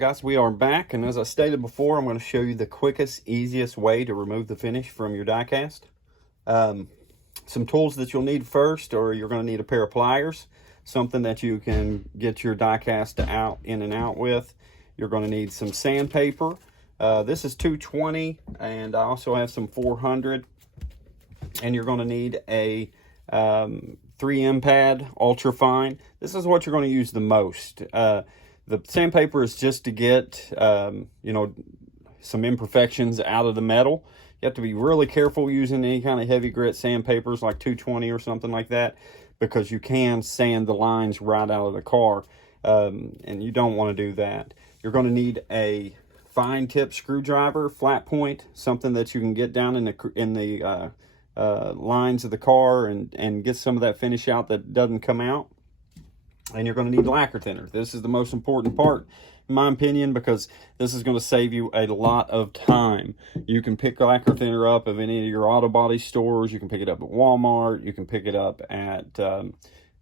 guys, we are back, and as I stated before, I'm going to show you the quickest, easiest way to remove the finish from your die cast. Some tools that you'll need first, or you're going to need a pair of pliers, something that you can get your die cast in and out with. You're going to need some sandpaper. This is 220, and I also have some 400. And you're going to need a 3M pad, ultra fine. This is what you're going to use the most. The sandpaper is just to get, some imperfections out of the metal. You have to be really careful using any kind of heavy grit sandpapers like 220 or something like that, because you can sand the lines right out of the car, and you don't want to do that. You're going to need a fine tip screwdriver, flat point, something that you can get down in the lines of the car and get some of that finish out that doesn't come out. And you're going to need lacquer thinner. This is the most important part, in my opinion, because this is going to save you a lot of time. You can pick lacquer thinner up at any of your auto body stores. You can pick it up at Walmart. You can pick it up at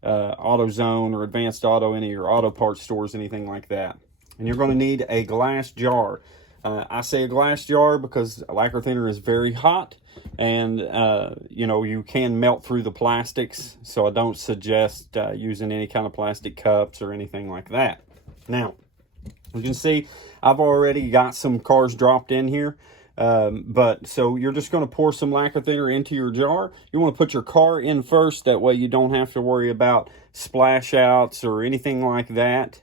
AutoZone or Advanced Auto, any of your auto parts stores, anything like that. And you're going to need a glass jar. I say a glass jar because lacquer thinner is very hot, and you can melt through the plastics, so I don't suggest using any kind of plastic cups or anything like that. Now, you can see I've already got some cars dropped in here, so you're just going to pour some lacquer thinner into your jar. You want to put your car in first, that way you don't have to worry about splash outs or anything like that.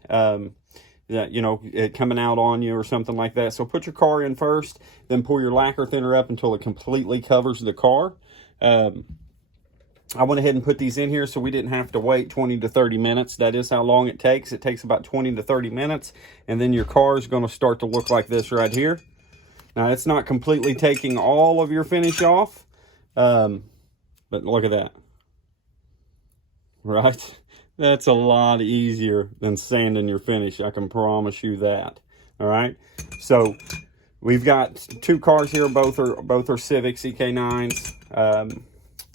It coming out on you or something like that. So put your car in first, then pour your lacquer thinner up until it completely covers the car. I went ahead and put these in here so we didn't have to wait 20 to 30 minutes. That is how long it takes. It takes about 20 to 30 minutes, and then your car is going to start to look like this right here. Now, it's not completely taking all of your finish off, but look at that. Right? That's a lot easier than sanding your finish. I can promise you that. All right. So we've got two cars here. Both are Civic EK9s,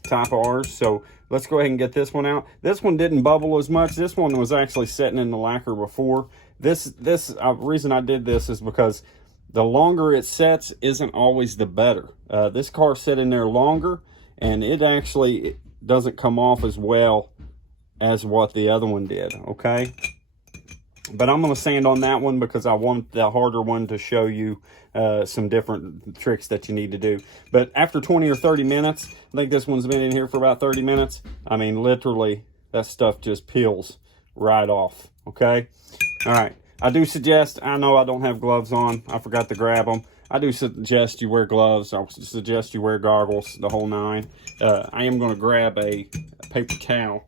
Type R's. So let's go ahead and get this one out. This one didn't bubble as much. This one was actually sitting in the lacquer before. This reason I did this is because the longer it sets isn't always the better. This car sat in there longer, and it actually doesn't come off as well as what the other one did, okay? But I'm going to sand on that one because I want the harder one to show you some different tricks that you need to do. But after 20 or 30 minutes, I think this one's been in here for about 30 minutes. I mean, literally, that stuff just peels right off, okay? All right, I do suggest, I know I don't have gloves on. I forgot to grab them. I do suggest you wear gloves. I suggest you wear goggles, the whole nine. I am going to grab a paper towel,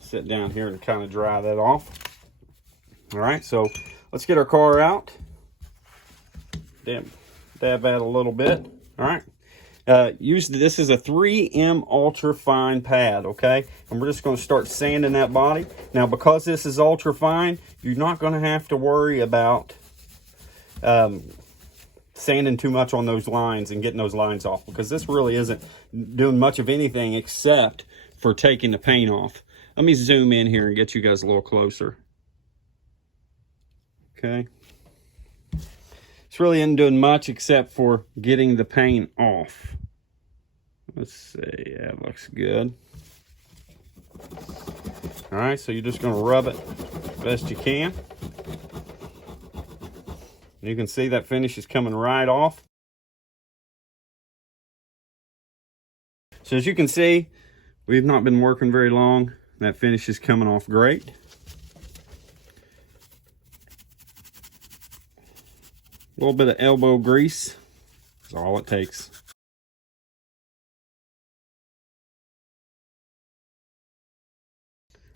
sit down here and kind of dry that off. All right, so let's get our car out. Dab that a little bit. All right. This is a 3M ultra fine pad, okay? And we're just going to start sanding that body. Now, because this is ultra fine, you're not going to have to worry about sanding too much on those lines and getting those lines off, because this really isn't doing much of anything except for taking the paint off. Let me zoom in here and get you guys a little closer. Okay. This really isn't doing much except for getting the paint off. Let's see. Yeah, it looks good. All right, so you're just going to rub it best you can. You can see that finish is coming right off. So as you can see, we've not been working very long. That finish is coming off great. A little bit of elbow grease is all it takes.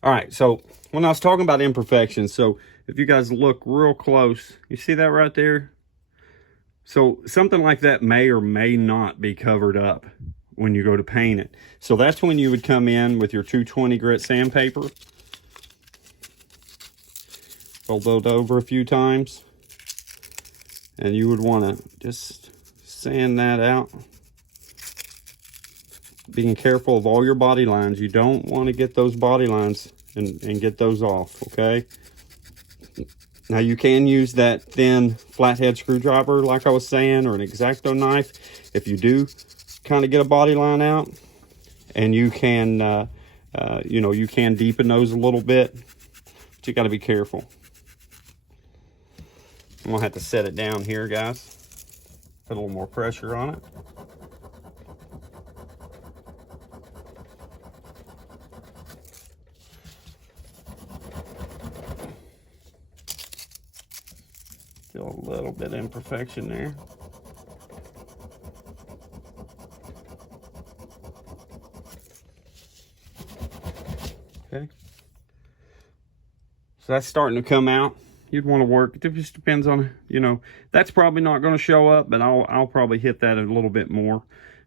All right, so when I was talking about imperfections, so if you guys look real close, you see that right there? So something like that may or may not be covered up when you go to paint it. So that's when you would come in with your 220 grit sandpaper, fold it over a few times, and you would want to just sand that out, being careful of all your body lines. You don't want to get those body lines and get those off, okay? Now you can use that thin flathead screwdriver like I was saying, or an X-Acto knife if you do kind of get a body line out, and you can you know, you can deepen those a little bit, but you got to be careful. I'm gonna have to set it down here, guys. Put a little more pressure on it. Still a little bit of imperfection there. Okay. So that's starting to come out. You'd want to work. It just depends on, you know, that's probably not going to show up, but I'll probably hit that a little bit more.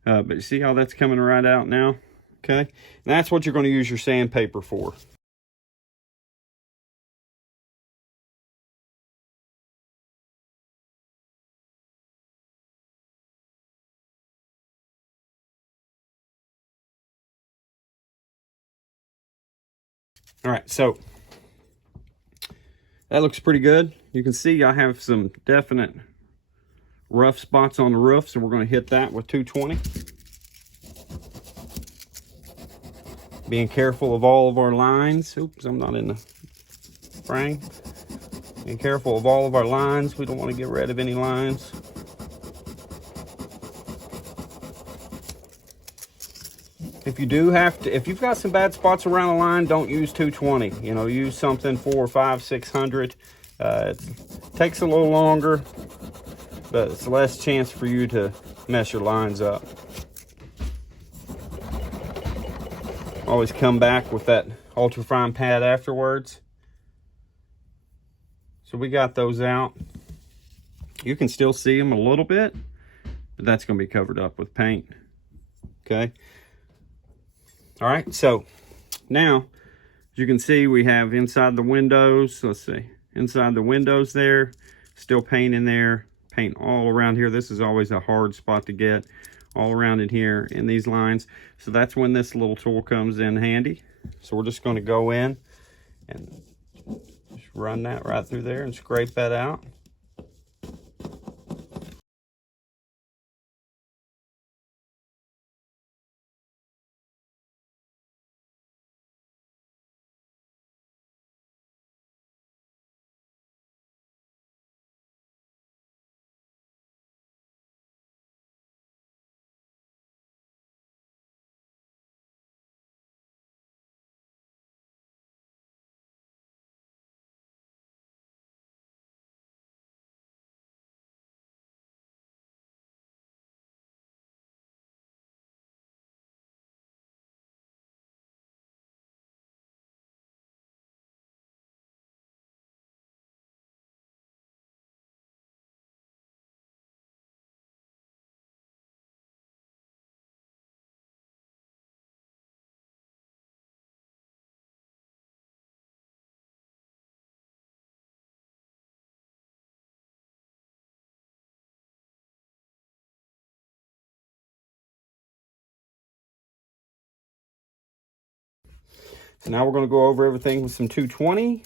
But you see how that's coming right out now? Okay. And that's what you're going to use your sandpaper for. All right, so that looks pretty good. You can see I have some definite rough spots on the roof, so we're going to hit that with 220. Being careful of all of our lines. Oops, I'm not in the frame. Being careful of all of our lines. We don't want to get rid of any lines. If you do have to, if you've got some bad spots around the line, don't use 220. You know, use something 400, 500, 600. It takes a little longer, but it's less chance for you to mess your lines up. Always come back with that ultrafine pad afterwards. So we got those out. You can still see them a little bit, but that's going to be covered up with paint. Okay. All right, so now, as you can see, we have inside the windows, let's see, inside the windows there, still paint in there, paint all around here. This is always a hard spot to get, all around in here in these lines. So that's when this little tool comes in handy. So we're just going to go in and just run that right through there and scrape that out. So now we're going to go over everything with some 220.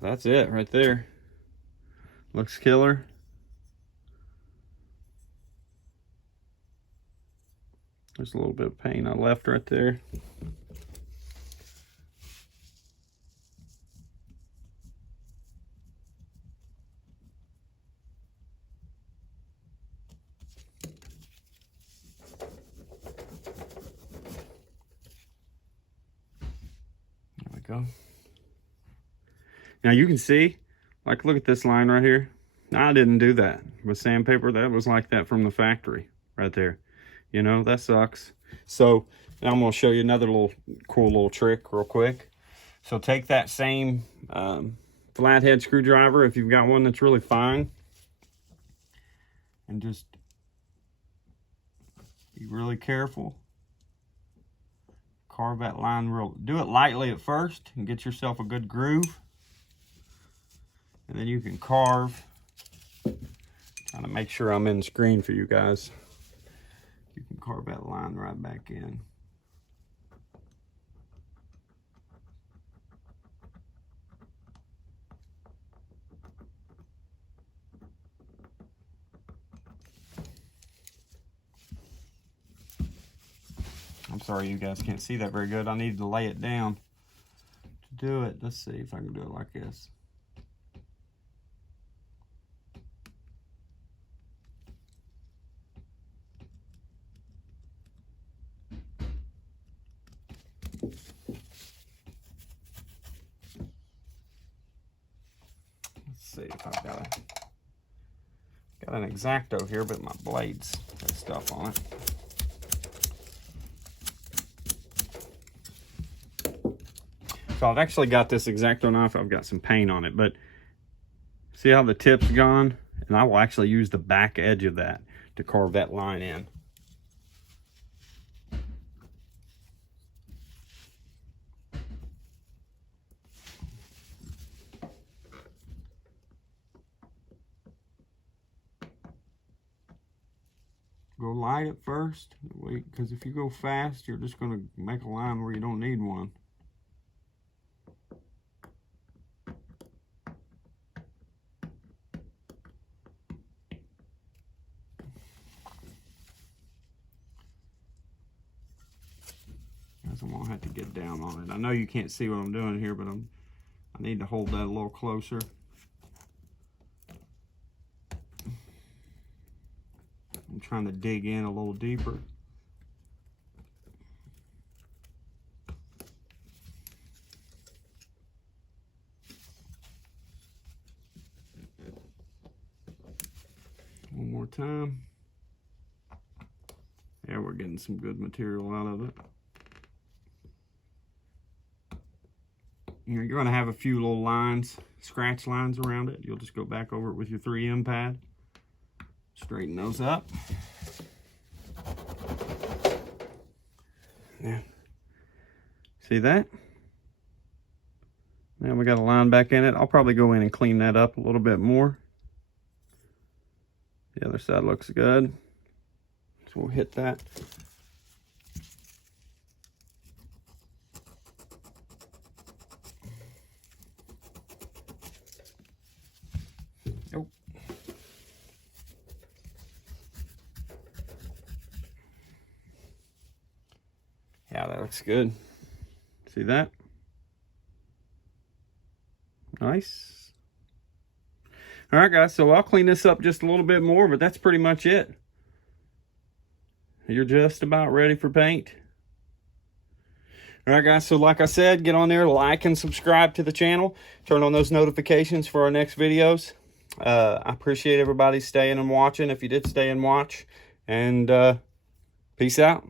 That's it right there. Looks killer. There's a little bit of paint I left right there. There we go. Now you can see, like, look at this line right here. I didn't do that with sandpaper. That was like that from the factory right there. You know, that sucks. So now I'm going to show you another little cool little trick real quick. So take that same flathead screwdriver, if you've got one that's really fine, and just be really careful. Carve that line real, do it lightly at first and get yourself a good groove. And then you can carve. Trying to make sure I'm in the screen for you guys. You can carve that line right back in. I'm sorry you guys can't see that very good. I need to lay it down to do it. Let's see if I can do it like this. Let's see if I've got an X-Acto here, but my blades got stuff on it. So I've actually got this X-Acto knife. I've got some paint on it, but see how the tip's gone? And I will actually use the back edge of that to carve that line in. Go light at first, because if you go fast, you're just going to make a line where you don't need one. I won't have to get down on it. I know you can't see what I'm doing here, but I need to hold that a little closer. I'm trying to dig in a little deeper. One more time. Yeah, we're getting some good material out of it. You're going to have a few little lines, scratch lines around it. You'll just go back over it with your 3M pad. Straighten those up. Yeah. See that? Now we got a line back in it. I'll probably go in and clean that up a little bit more. The other side looks good. So we'll hit that. Oh. Yeah, that looks good. See that? Nice. All right, guys, so I'll clean this up just a little bit more, but that's pretty much it. You're just about ready for paint. All right, guys, so like I said, get on there, like and subscribe to the channel. Turn on those notifications for our next videos. I appreciate everybody staying and watching, if you did stay and watch. And peace out.